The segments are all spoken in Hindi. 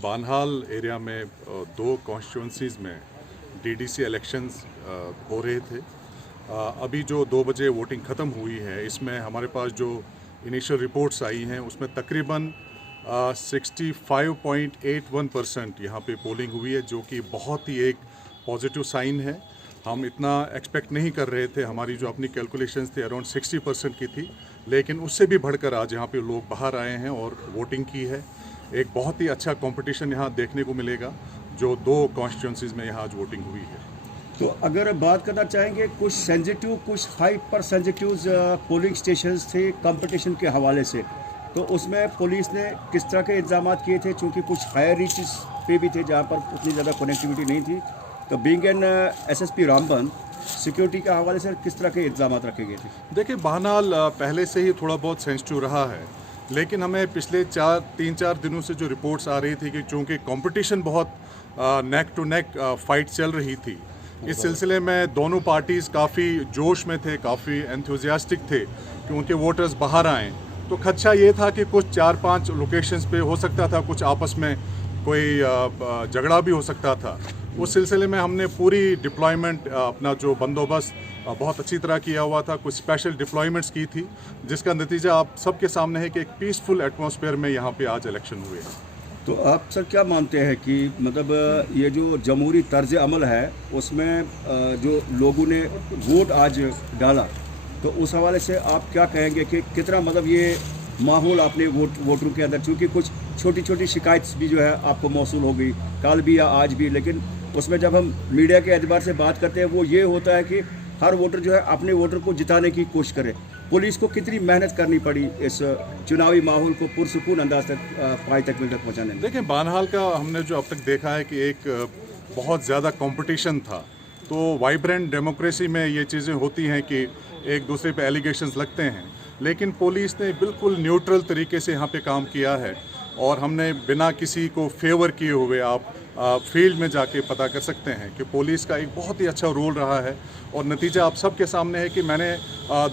बानहाल एरिया में दो कॉन्स्टिट्यूंसीज़ में डीडीसी इलेक्शंस हो रहे थे। अभी जो 2 बजे वोटिंग ख़त्म हुई है, इसमें हमारे पास जो इनिशियल रिपोर्ट्स आई हैं उसमें तकरीबन 65.81% यहाँ पे पोलिंग हुई है, जो कि बहुत ही एक पॉजिटिव साइन है। हम इतना एक्सपेक्ट नहीं कर रहे थे, हमारी जो अपनी कैलकुलेशंस थी अराउंड 60% की थी, लेकिन उससे भी बढ़कर आज यहाँ पे लोग बाहर आए हैं और वोटिंग की है। एक बहुत ही अच्छा कंपटीशन यहाँ देखने को मिलेगा, जो 2 कॉन्स्टिट्यूंसीज़ में यहाँ आज वोटिंग हुई है। तो अगर बात करना चाहेंगे, कुछ सेंसिटिव कुछ हाइपर सेंसिटिव पोलिंग स्टेशंस थे कंपटीशन के हवाले से, तो उसमें पुलिस ने किस तरह के इंतजाम किए थे? चूँकि कुछ हायर रीचेस पे भी थे जहाँ पर उतनी ज़्यादा कनेक्टिविटी नहीं थी, तो being an SSP Ramban, security के हवाले से किस तरह के इंतजाम रखे गए थे? देखिए, बानहाल पहले से ही थोड़ा बहुत सेंसिटिव रहा है, लेकिन हमें पिछले 3-4 दिनों से जो रिपोर्ट्स आ रही थी कि चूँकि कंपटीशन बहुत नेक टू नेक फाइट चल रही थी, इस सिलसिले में दोनों पार्टीज़ काफ़ी जोश में थे, काफ़ी एंथुजियास्टिक थे कि उनके वोटर्स बाहर आएँ। तो खदशा ये था कि कुछ 4-5 लोकेशंस पे हो सकता था कुछ आपस में कोई झगड़ा भी हो सकता था। उस सिलसिले में हमने पूरी डिप्लॉयमेंट, अपना जो बंदोबस्त बहुत अच्छी तरह किया हुआ था, कुछ स्पेशल डिप्लॉयमेंट्स की थी, जिसका नतीजा आप सबके सामने है कि एक पीसफुल एटमॉस्फेयर में यहाँ पे आज इलेक्शन हुए हैं। तो आप सर क्या मानते हैं कि मतलब ये जो जमहूरी तर्ज अमल है उसमें जो लोगों ने वोट आज डाला, तो उस हवाले से आप क्या कहेंगे कि कितना मतलब ये माहौल आपने वोटरों के अंदर, चूँकि कुछ छोटी छोटी शिकायत भी जो है आपको मौसूल हो गई कल भी या आज भी, लेकिन उसमें जब हम मीडिया के एतबार से बात करते हैं वो ये होता है कि हर वोटर जो है अपने वोटर को जिताने की कोशिश करे। पुलिस को कितनी मेहनत करनी पड़ी इस चुनावी माहौल को पुरसुकून अंदाज तक पाई तकमील तक पहुँचाने में? देखिए, बानहाल का हमने जो अब तक देखा है कि एक बहुत ज़्यादा कंपटीशन था। तो वाइब्रेंट डेमोक्रेसी में ये चीज़ें होती हैं कि एक दूसरे पे एलिगेशंस लगते हैं, लेकिन पुलिस ने बिल्कुल न्यूट्रल तरीके से यहाँ पे काम किया है और हमने बिना किसी को फेवर किए हुए, आप फील्ड में जाके पता कर सकते हैं कि पुलिस का एक बहुत ही अच्छा रोल रहा है। और नतीजा आप सबके सामने है कि मैंने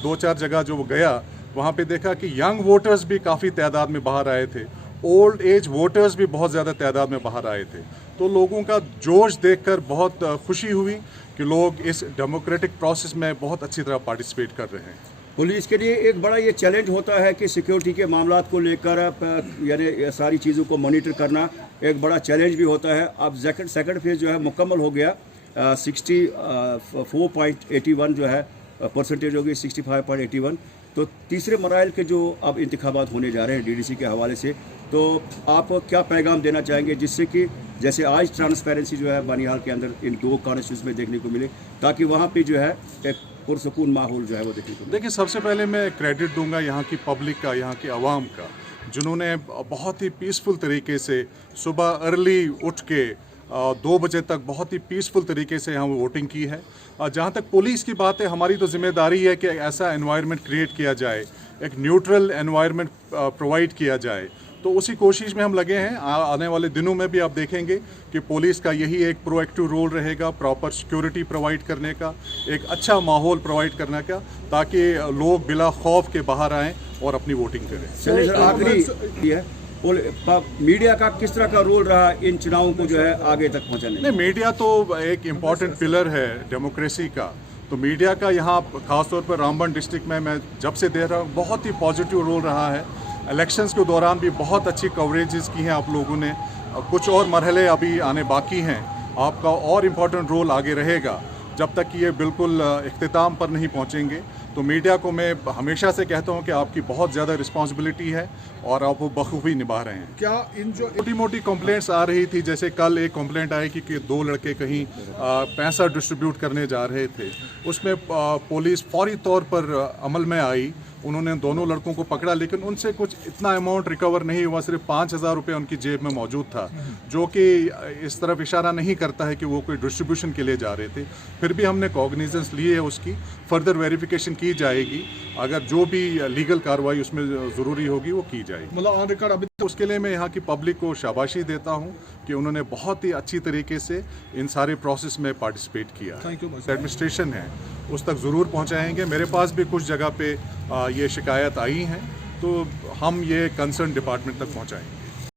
2-4 जगह जो गया वहाँ पे देखा कि यंग वोटर्स भी काफ़ी तादाद में बाहर आए थे, ओल्ड एज वोटर्स भी बहुत ज़्यादा तादाद में बाहर आए थे। तो लोगों का जोश देखकर बहुत खुशी हुई कि लोग इस डेमोक्रेटिक प्रोसेस में बहुत अच्छी तरह पार्टिसिपेट कर रहे हैं। पुलिस के लिए एक बड़ा ये चैलेंज होता है कि सिक्योरिटी के मामलात को लेकर यानी सारी चीज़ों को मॉनिटर करना एक बड़ा चैलेंज भी होता है। अब सेकंड फेज़ जो है मुकम्मल हो गया, 64.81 जो है परसेंटेज होगी, 65.81। तो तीसरे मराइल के जो अब इंतखाबात होने जा रहे हैं डीडीसी के हवाले से, तो आप क्या पैगाम देना चाहेंगे जिससे कि जैसे आज ट्रांसपेरेंसी जो है बानिहाल के अंदर इन 2 कॉन्स्टिट्यूंसी में देखने को मिले, ताकि वहाँ पे जो है एक पुरसुकून माहौल जो है वो देखने को मिले? देखिए, सबसे पहले मैं क्रेडिट दूंगा यहाँ की पब्लिक का, यहाँ की आवाम का, जिन्होंने बहुत ही पीसफुल तरीके से सुबह अर्ली उठ के 2 बजे तक बहुत ही पीसफुल तरीके से यहाँ वोटिंग की है। जहाँ तक पुलिस की बात है, हमारी तो जिम्मेदारी है कि ऐसा एनवायरनमेंट क्रिएट किया जाए, एक न्यूट्रल एनवायरनमेंट प्रोवाइड किया जाए। तो उसी कोशिश में हम लगे हैं। आने वाले दिनों में भी आप देखेंगे कि पुलिस का यही एक प्रोएक्टिव रोल रहेगा, प्रॉपर सिक्योरिटी प्रोवाइड करने का, एक अच्छा माहौल प्रोवाइड करने का, ताकि लोग बिला खौफ के बाहर आएँ और अपनी वोटिंग करें। चलिए सर, आखिरी है मीडिया का किस तरह का रोल रहा इन चुनावों को जो है आगे तक पहुंचाने में? नहीं, मीडिया तो एक इम्पॉर्टेंट पिलर है डेमोक्रेसी का। तो मीडिया का यहाँ खासतौर पर रामबन डिस्ट्रिक्ट में मैं जब से देख रहा हूँ बहुत ही पॉजिटिव रोल रहा है। इलेक्शंस के दौरान भी बहुत अच्छी कवरेजेस की हैं आप लोगों ने। कुछ और मरहले अभी आने बाकी हैं, आपका और इम्पॉर्टेंट रोल आगे रहेगा जब तक कि ये बिल्कुल इख्तिताम पर नहीं पहुँचेंगे। तो मीडिया को मैं हमेशा से कहता हूं कि आपकी बहुत ज़्यादा रिस्पांसिबिलिटी है और आप वो बखूबी निभा रहे हैं। क्या इन जो छोटी मोटी कंप्लेंट्स आ रही थी, जैसे कल एक कंप्लेंट आई कि 2 लड़के कहीं पैसा डिस्ट्रीब्यूट करने जा रहे थे, उसमें पुलिस फौरी तौर पर अमल में आई, उन्होंने दोनों लड़कों को पकड़ा, लेकिन उनसे कुछ इतना अमाउंट रिकवर नहीं हुआ, सिर्फ 5,000 रुपये उनकी जेब में मौजूद था, जो कि इस तरफ इशारा नहीं करता है कि वो कोई डिस्ट्रीब्यूशन के लिए जा रहे थे। फिर भी हमने कॉग्निजेंस ली है, उसकी फर्दर वेरिफिकेशन की जाएगी, अगर जो भी लीगल कार्रवाई उसमें ज़रूरी होगी वो की जाएगी। मतलब ऑन रिकॉर्ड अभी उसके लिए मैं यहाँ की पब्लिक को शाबाशी देता हूँ कि उन्होंने बहुत ही अच्छी तरीके से इन सारे प्रोसेस में पार्टिसिपेट किया। Thank you. एडमिनिस्ट्रेशन है उस तक ज़रूर पहुँचाएंगे। मेरे पास भी कुछ जगह पे ये शिकायत आई हैं, तो हम ये कंसर्न डिपार्टमेंट तक पहुँचाएंगे।